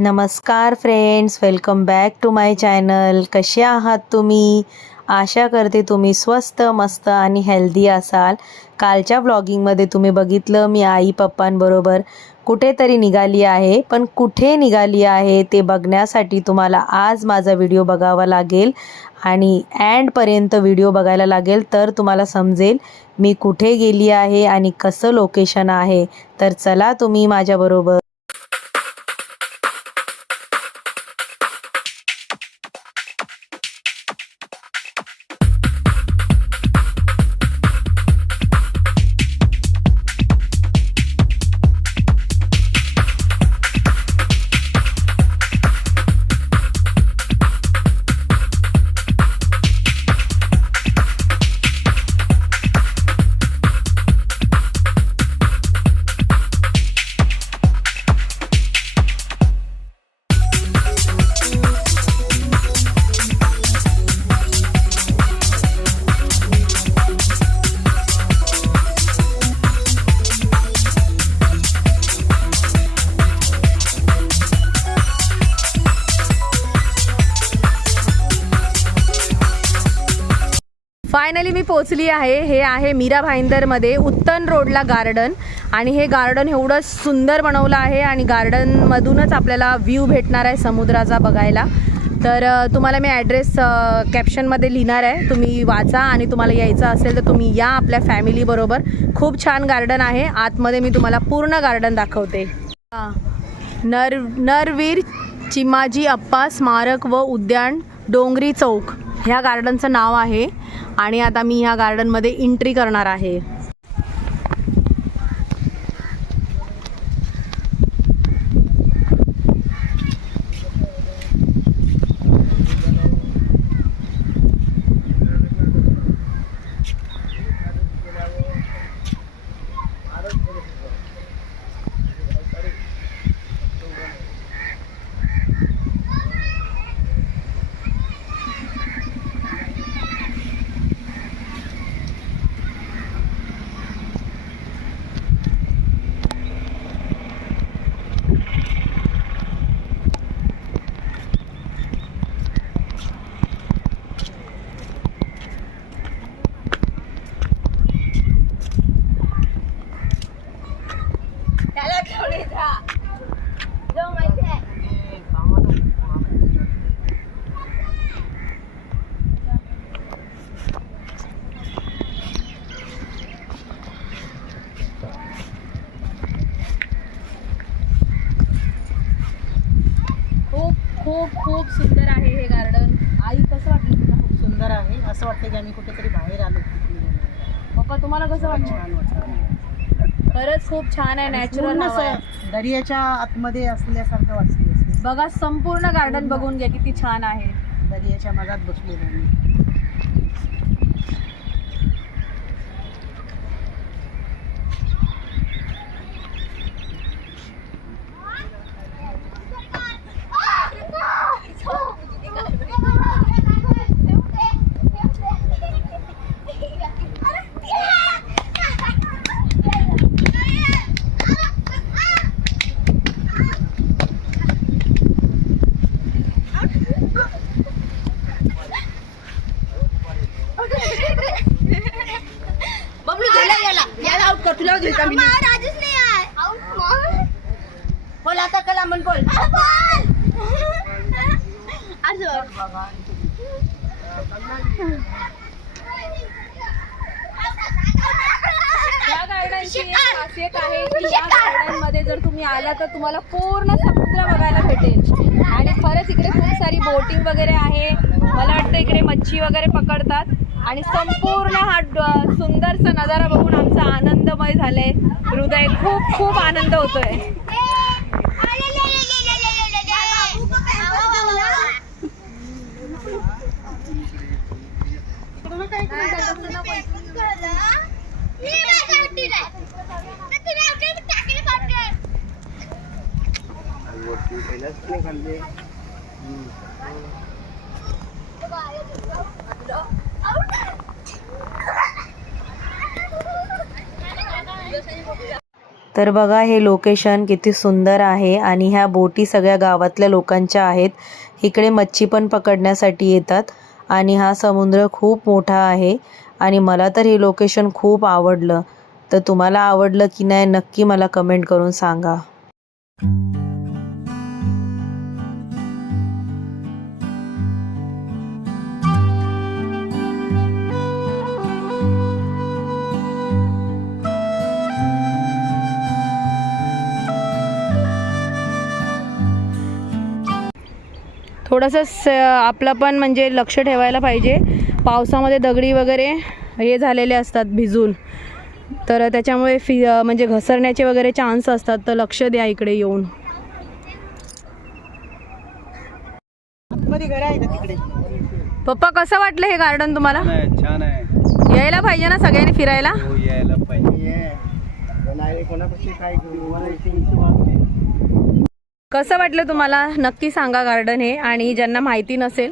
नमस्कार friends welcome back to my channel कसे आहात तुम्ही? आशा करते तुम्ही स्वस्त मस्त आणि हेल्दी असाल. कालच्या ब्लॉगिंगमध्ये तुम्ही बघितलं मी आई पप्पांबरोबर कुठेतरी निघाली आहे. पण कुठे निघाली आहे ते बघण्यासाठी तुम्हाला आज माझा व्हिडिओ बघावा लागेल. आणि अँडपर्यंत व्हिडिओ बघायला लागेल तर तुम्हाला समजेल मी कुठे गेली आहे आणि कसं लोकेशन आहे. तर चला तुम्ही माझ्याबरोबर फायनली मी पोचली आहे. हे आहे मीरा भाईंदरमध्ये उत्तन रोडला गार्डन आणि हे गार्डन एवढं सुंदर बनवलं आहे आणि गार्डनमधूनच आपल्याला व्ह्यू भेटणार आहे समुद्राचा बघायला. तर तुम्हाला मी ॲड्रेस कॅप्शनमध्ये लिहिणार आहे. तुम्ही वाचा आणि तुम्हाला यायचं असेल तर तुम्ही या आपल्या फॅमिलीबरोबर खूप छान गार्डन आहे. आतमध्ये मी तुम्हाला पूर्ण गार्डन दाखवते. नर नरवीर चिमाजी अप्पा स्मारक व उद्यान डोंगरी चौक. ह्या गार्डनचं नाव आहे. आणि आता मी ह्या गार्डनमध्ये एंट्री करणार आहे खूप खूप खूप सुंदर आहे हे गार्डन आई कसं वाटलं तुला? खूप सुंदर आहे. असं वाटतं की आम्ही कुठेतरी बाहेर आलो. पप्पा तुम्हाला कसं वाटलं? छान वाटतं खरंच खूप छान आहे नॅचरल पूर्ण असं दर्याच्या आतमध्ये असल्यासारखं वाटते बघा संपूर्ण गार्डन बघून घ्या किती छान आहे. दर्याच्या मधात बसलेलो आम्ही बबलू गेला याला याला आउट कर तुला दिल का मी राजच नाही आहे आउट बोल मन बोल! या गार्डनची एक खासियत आहे की या गार्डनमध्ये जर तुम्ही आला तर तुम्हाला पूर्ण समुद्र बघायला भेटेल. आणि खरंच इकडे खूप सारी बोटिंग वगैरे आहे. मला वाटतं इकडे मच्छी वगैरे पकडतात. आणि संपूर्ण हा सुंदरसा नजारा बघून आमचा आनंदमय झालाय. हृदय खूप खूप आनंद होतोय. तर बघा हे लोकेशन किती सुंदर आहे आणि ह्या बोटी सगळ्या गावातल्या लोकांच्या आहेत. इकडे मच्छी पण पकडण्यासाठी येतात. आणि हा समुद्र खूप मोठा आहे. आणि मला तर हे लोकेशन खूप आवडलं. तर तुम्हाला आवडलं की नाही नक्की मला कमेंट करून सांगा. थोडंसं स आपलं पण म्हणजे लक्ष ठेवायला पाहिजे. पावसामध्ये दगडी वगैरे हे झालेले असतात भिजून. तर त्याच्यामुळे फि म्हणजे घसरण्याचे वगैरे चान्स असतात तर लक्ष द्या इकडे येऊन. मध्ये घर आहे का तिकडे. पप्पा कसं वाटलं हे गार्डन तुम्हाला? छान आहे यायला पाहिजे ना सगळ्यांनी फिरायला? हो यायला पाहिजे. कसं वाटलं तुम्हाला? नक्की सांगा गार्डन हे. आणि ज्यांना माहिती नसेल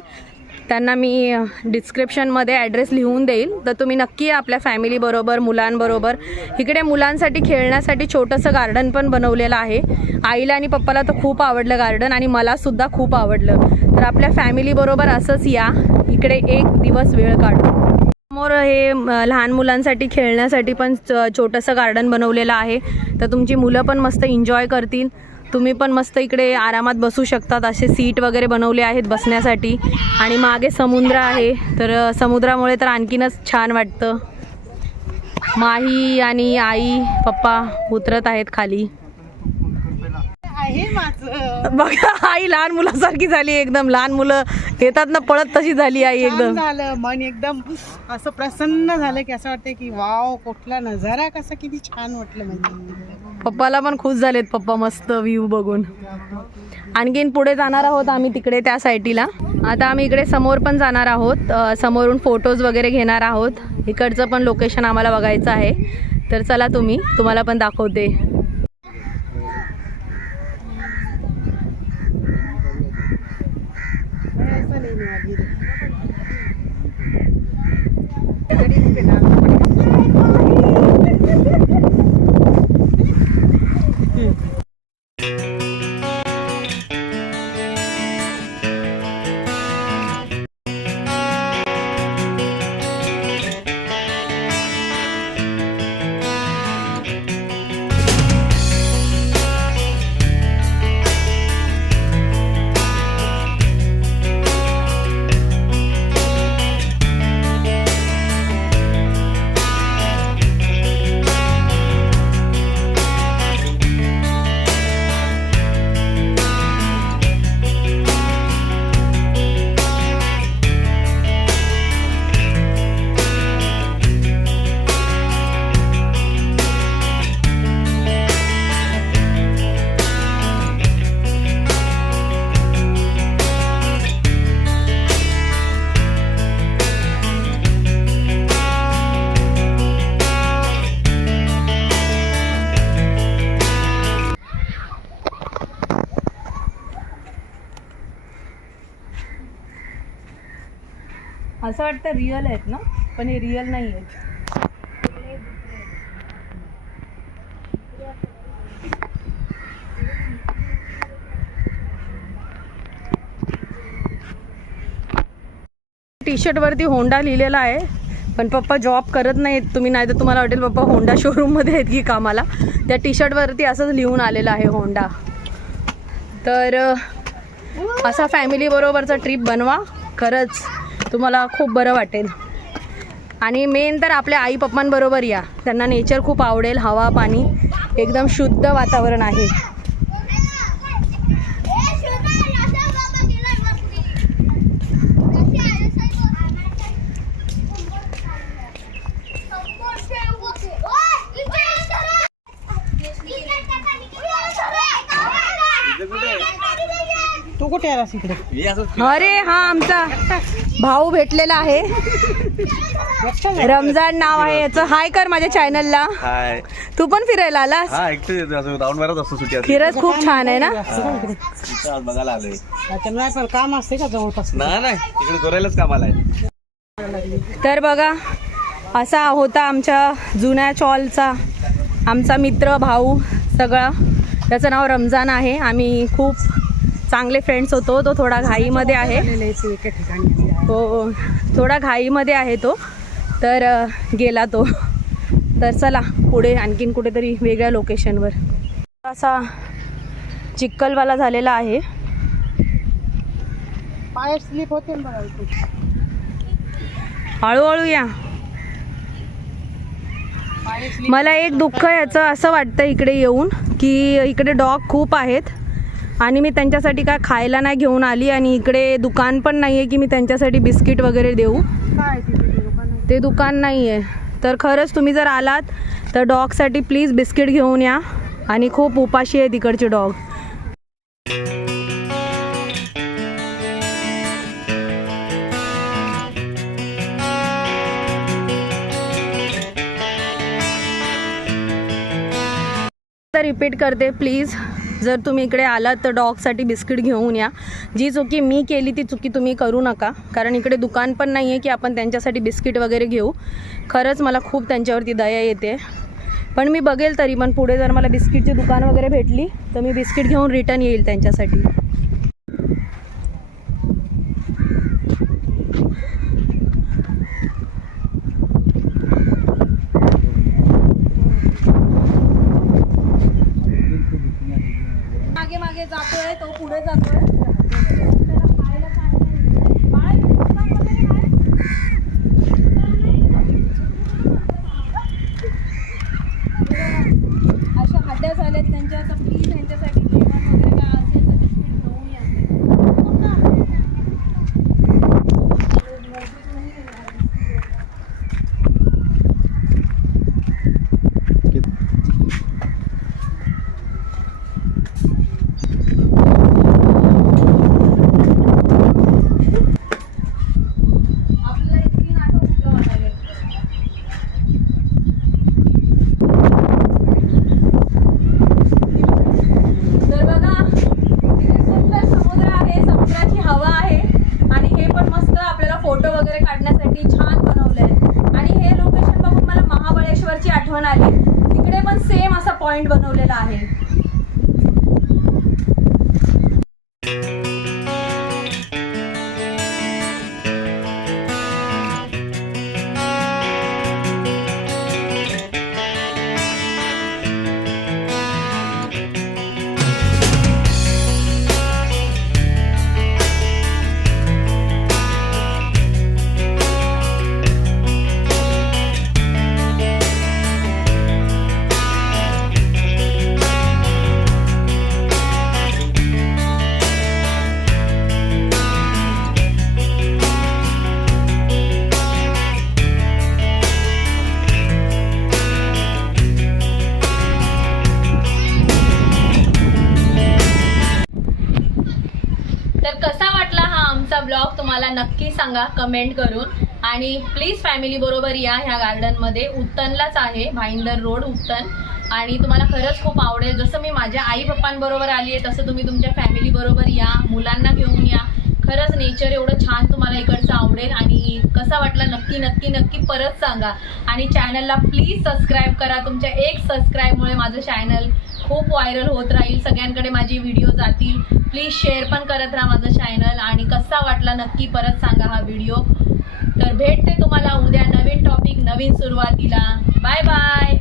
त्यांना मी डिस्क्रिप्शनमध्ये ॲड्रेस लिहून देईल. तर तुम्ही नक्की आपल्या फॅमिलीबरोबर मुलांबरोबर. इकडे मुलांसाठी खेळण्यासाठी छोटंसं गार्डन पण बनवलेलं आहे. आईला आणि पप्पाला तर खूप आवडलं गार्डन आणि मलासुद्धा खूप आवडलं. तर आपल्या फॅमिलीबरोबर असंच या. इकडे एक दिवस वेळ काढून समोर हे लहान मुलांसाठी खेळण्यासाठी पण च- छोटंसं गार्डन बनवलेलं आहे. तर तुमची मुलं पण मस्त एन्जॉय करतील. तुम्ही पण मस्त इकडे आरामात बसू शकतात असे सीट वगैरे बनवले आहेत बसण्यासाठी. आणि मागे समुद्र आहे तर समुद्रामुळे तर आणखीनच छान वाटतं. माही आणि आई पप्पा उतरत आहेत खाली. आहे माझं. बघा आई लहान मुलासारखी झाली एकदम. लहान मुलं येतात ना पळत तशी झाली आई एकदम. झालं मन एकदम असं प्रसन्न झालं की असं वाटतं की वाव कुठला नजारा कसा किती छान वाटलं म्हणजे. पप्पाला पण खुश झालेत पप्पा मस्त व्ह्यू बघून. आणखीन पुढे जाणार आहोत आम्ही तिकडे त्या साईडला आता आम्ही इकडे समोर पण जाणार आहोत. समोरून फोटोज वगैरे घेणार आहोत. इकडचं पण लोकेशन आम्हाला बघायचं आहे. तर चला तुम्ही तुम्हाला पण दाखवते. असं वाटतं रिअल आहेत ना? पण हे रिअल नाही आहेत टी शर्टवरती होंडा लिहिलेला आहे. पण पप्पा जॉब करत नाहीत. तुम्ही नाही तर तुम्हाला वाटेल पप्पा होंडा शोरूममध्ये आहेत की कामाला. त्या टी शर्टवरती असंच लिहून आलेलं आहे होंडा तर असा फॅमिलीबरोबरचा ट्रिप बनवा. खरंच. तुम्हाला खूप बरं वाटेल. आणि मेन तर आपल्या आई पप्पांबरोबर या. त्यांना नेचर खूप आवडेल हवा पाणी. एकदम शुद्ध वातावरण आहे. तू कुठे आलास इकडे? असं अरे हा आमचा. भाऊ भेटलेला आहे? रमजान नाव आहे याचं. हाय कर माझ्या चॅनलला तू पण फिरायला आलास? हा फिरत खूप छान आहे ना? असं का इकडे? इथं आज बघायला आलोय. आता नाही पण काम असते का जवळपास नाही. नाही इकडे गोरायलाच कामाला आहे. तर बघा असा होता आमच्या जुन्या चॉलचा आमचा मित्र भाऊ सगळं. त्याचं नाव रमजान आहे. आम्ही खूप चांगले फ्रेंड्स होतो. तो थोडा घाईमध्ये आहे. ठिकाणी हो. थोडा घाईमध्ये आहे तो. तर गेला तो. तर चला पुढे आणखीन कुठेतरी वेगळ्या लोकेशनवर असा चिक्कलवाला झालेला आहे. पाय स्लिप होते. हळूहळू या. मला एक दुःख याचं असं वाटतं इकडे येऊन की इकडे डॉग खूप आहेत. आणि मी त्यांच्यासाठी काय खायला नाही घेऊन आली आणि इकडे दुकान पण नाही आहे की मी त्यांच्यासाठी बिस्किट वगैरे देऊ. ते दुकान नाही? आहे तर खरंच तुम्ही जर आलात तर डॉगसाठी प्लीज बिस्किट घेऊन या. आणि खूप उपाशी आहे तिकडचे डॉग. तर रिपीट करते प्लीज. जर तुम्ही इकडे आलात तर डॉगसाठी बिस्किट घेऊन या. जी चुकी मी केली ती चुकी तुम्ही करू नका. कारण इकडे दुकान पण नाही आहे की आपण त्यांच्यासाठी बिस्किट वगैरे घेऊ. खरंच मला खूप त्यांच्यावरती दया येते. पण मी बघेल तरी पण पुढे जर मला बिस्किटची दुकान वगैरे भेटली तर मी बिस्किट घेऊन रिटर्न येईल त्यांच्यासाठी मागे मागे जातोय तो पुढे जातोय अशा हड्ड्या झाल्यात त्यांच्या प्लीज त्यांच्यासाठी सांगा कमेंट करून. आणि प्लीज फॅमिली बरोबर या ह्या गार्डनमध्ये उत्तनलाच आहे भाईंदर रोड उत्तन. आणि तुम्हाला खरंच खूप आवडेल. जसं मी माझ्या आई पप्पांबरोबर आली आहे तसं तुम्ही तुमच्या फॅमिलीबरोबर या. मुलांना घेऊन या. खरंच नेचर एवढं छान तुम्हाला इकडचं आवडेल. आणि कसा वाटला नक्की नक्की नक्की परत सांगा. आणि चॅनलला प्लीज सबस्क्राईब करा. तुमच्या एक सबस्क्राईबमुळे माझं चॅनल खूप व्हायरल होत राहील. सगळ्यांकडे माझे व्हिडिओ जातील. प्लीज शेअर पण करत राहा माझं चॅनल आणि कसा वाटला नक्की परत सांगा हा व्हिडिओ तर भेटते तुम्हाला उद्या नवीन टॉपिक नवीन सुरुवातीला. Bye bye